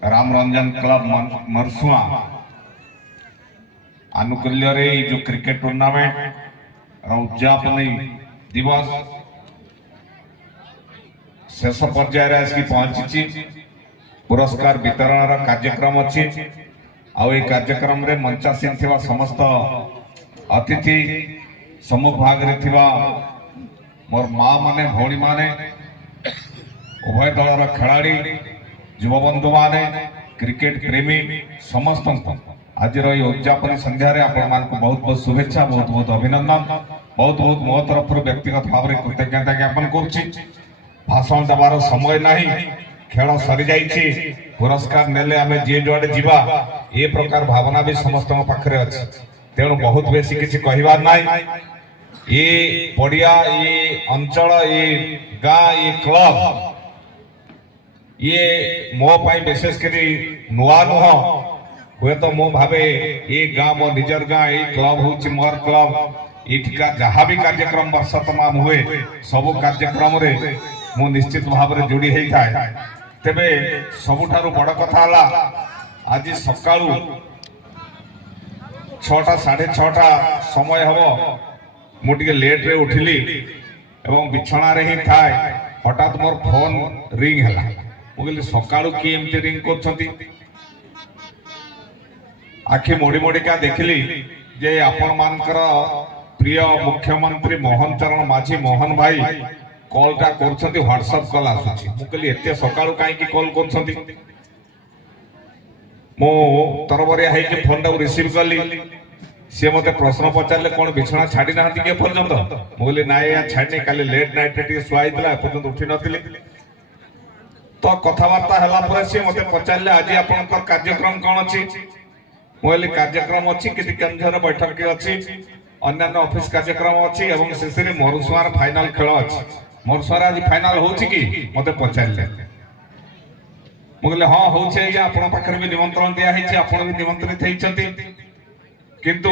Ram Ranjan club मरसुआ आनुकूल्य रे जो cricket tournament उद्यापन दिवस शेष पर्यायर आसिक पहुंची पुरस्कार वितरण कार्यक्रम अच्छी आई कार्यक्रम रे मंचासीन थिबा समस्त अतिथि सम्मुख भाग रे थिबा मोर माँ माने भौणी माने उभय दलर खेलाड़ी युवबंधु माने क्रिकेट प्रेमी समस्त आज उद्यापन संध्या आपण मान बहुत बहुत शुभेच्छा बहुत बहुत अभिनंदन बहुत बहुत मो तरफ व्यक्तिगत भाव में कृतज्ञता ज्ञापन करुच्ची भाषण देवार समय नहीं खेल सरी जाइए पुरस्कार नेले आम जी जुआडे जीवा ये प्रकार भावना भी समस्त पाखे अच्छे तेणु बहुत बेसी किसी कहबार ना ये पड़िया ये अंचल ये गाँ ये क्लब ये मो पाई विशेषकर नुआ नुह हुए तो मो भावे ये गाँ मो निजर गाँ ये क्लब हूँ मोर क्लब ये जहाँ भी कार्यक्रम वर्ष तमाम हुए सबु कार्यक्रम रे मु निश्चित भाव में जोड़ी होता है तेबे सबुठारु बड़ कथा आज सकाळु 6टा 6:30 समय हम मुझे लेट रे उठिली एवं बिछना रे ही थाए हठात मोर फोन रिंग है मुझे सकाळु किए एमती रिंग कर आखि मोड़ी मोड़िका देखली जे आपण मानकर प्रिय मुख्यमंत्री मोहन चरण माझी मोहन भाई कॉलटा कर व्हाट्सएप कॉल आसुची मुझे एत सकाळु कहीं कॉल कर मो तरबरिया है फोन टाक रिसीव कली सी मत प्रश्न पचारे कौन बिछना छाड़ी ना कि पर्यंत मुझे ना या छाड़ी काली लेट नाइट रे शुआई एपर्यंत उठी नी तो कथबार्ता है सी मत पचारे आज आप कार्यक्रम कौन अच्छी मुझे कार्यक्रम अच्छी कि केन्दुझर बैठक अच्छी अन्य ऑफिस कार्यक्रम अच्छी शेष में मरुसुआर फाइनाल खेल अच्छी मरुसुआर आज फाइनाल हो मत पचारे मुझे हाँ हूँ आप भी निमंत्रण दिखाई आप भी निमंत्रित होती किंतु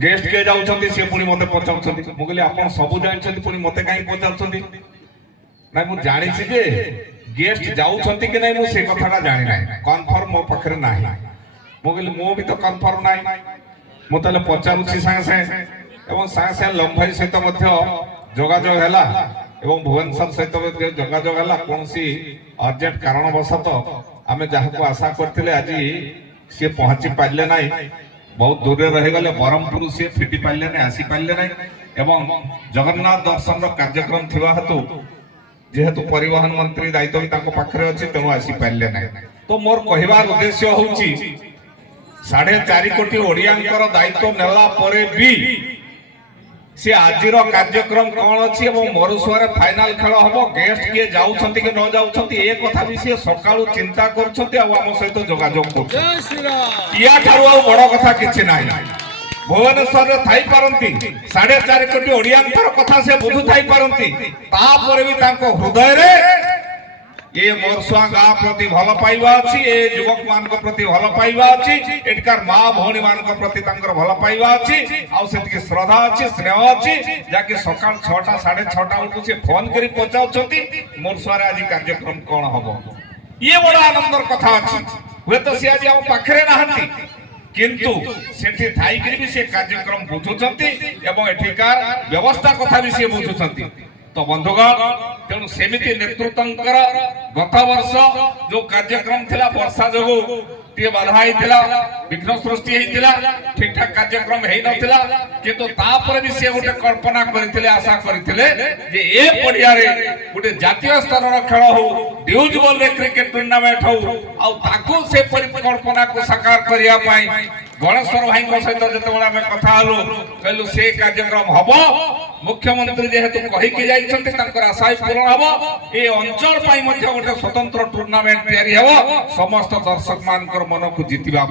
गेस्ट किए जाऊँच सी पुणी मत पचार मुझे आप सब जानते पुणी मत कहीं पचार ना मुझे जानी जे गेस्ट जाऊँ कि नहीं मुझे कथा जानी ना कन्फर्म मो पाखे ना मुझे मु भी तो कन्फर्म ना मुझे पचारुची सागे सागे सागे सागे लंबाई सहित जोगाजोग है भुवनेश्वर सहित जोगाजोग है कौन सी अर्जेंट कारणवशत आम जहाँ को आशा करते आज सी पहुंची पारे ना बहुत दूर रहीगले ब्रह्मपुर सी फिटी पारे ना आसी पारे ना जगन्नाथ दर्शन कार्यक्रम थी हेतु जेहेतु परिवहन मंत्री दायित्व भी पाखे अच्छी तेणु आसी पारे ना तो मोर कहबार उद्देश्य हूँ 4.5 कोटी ओडियांकर दायित्व नेला परे भी सी आज कार्यक्रम कौन अच्छी मरुसुआर फाइनाल खेल हम गेस्ट किए जाऊँ कि न जाऊँ ए कथा भी सी सका चिंता कर सहित जोगाजोग कर बड़ कथा कि ना भुवनेश्वर थी पारती 4.5 कोटी ओडियांकर कथा से बुझु थी पारती भी हृदय रे ये मरसुआ गाँ प्रति भल पाइबा अच्छी ये युवक मान प्रति भल पाइबा अच्छी एठकार माँ भौणी मान प्रति भल पाइबा अच्छी आउे श्रद्धा अच्छी स्नेह अच्छी जहाँकि सका 6टा 6:30 बेलू से फोन कर पचार मरसुआ आज कार्यक्रम कौन हम ये बड़ा आनंदर कथा अच्छी हे तो सी आज आम पाखे ना किंतु सेठी थाइकरी भी से कार्यक्रम बुझुंट एठिकार व्यवस्था कथा भी सी बुझुंट तो बंधुगण तेणु सेमिति नेतृत्व गत वर्ष जो कार्यक्रम थिला वर्षा जोगु टे बाधा होता विघ्न सृष्टि होता ठीक ठाक कार्यक्रम हो नाला किंतु तापर भी से गोटे कल्पना करते आशा करते जे ए पड़िया रे गोटे जातीय स्तर खेल हो ड्यूज बॉल रे क्रिकेट टूर्नामेंट हो आउ से परिकल्पना को साकार करने गणेश्वर भाई सहित जो कथा हलु कहलु से कार्यक्रम हम मुख्यमंत्री जेहेतु कहीकि जाइछन्ति आशा पूर्ण हम ये अंचल गोटे स्वतंत्र टूर्नामेंट तैयारी हम समस्त दर्शक मान मन को जितवा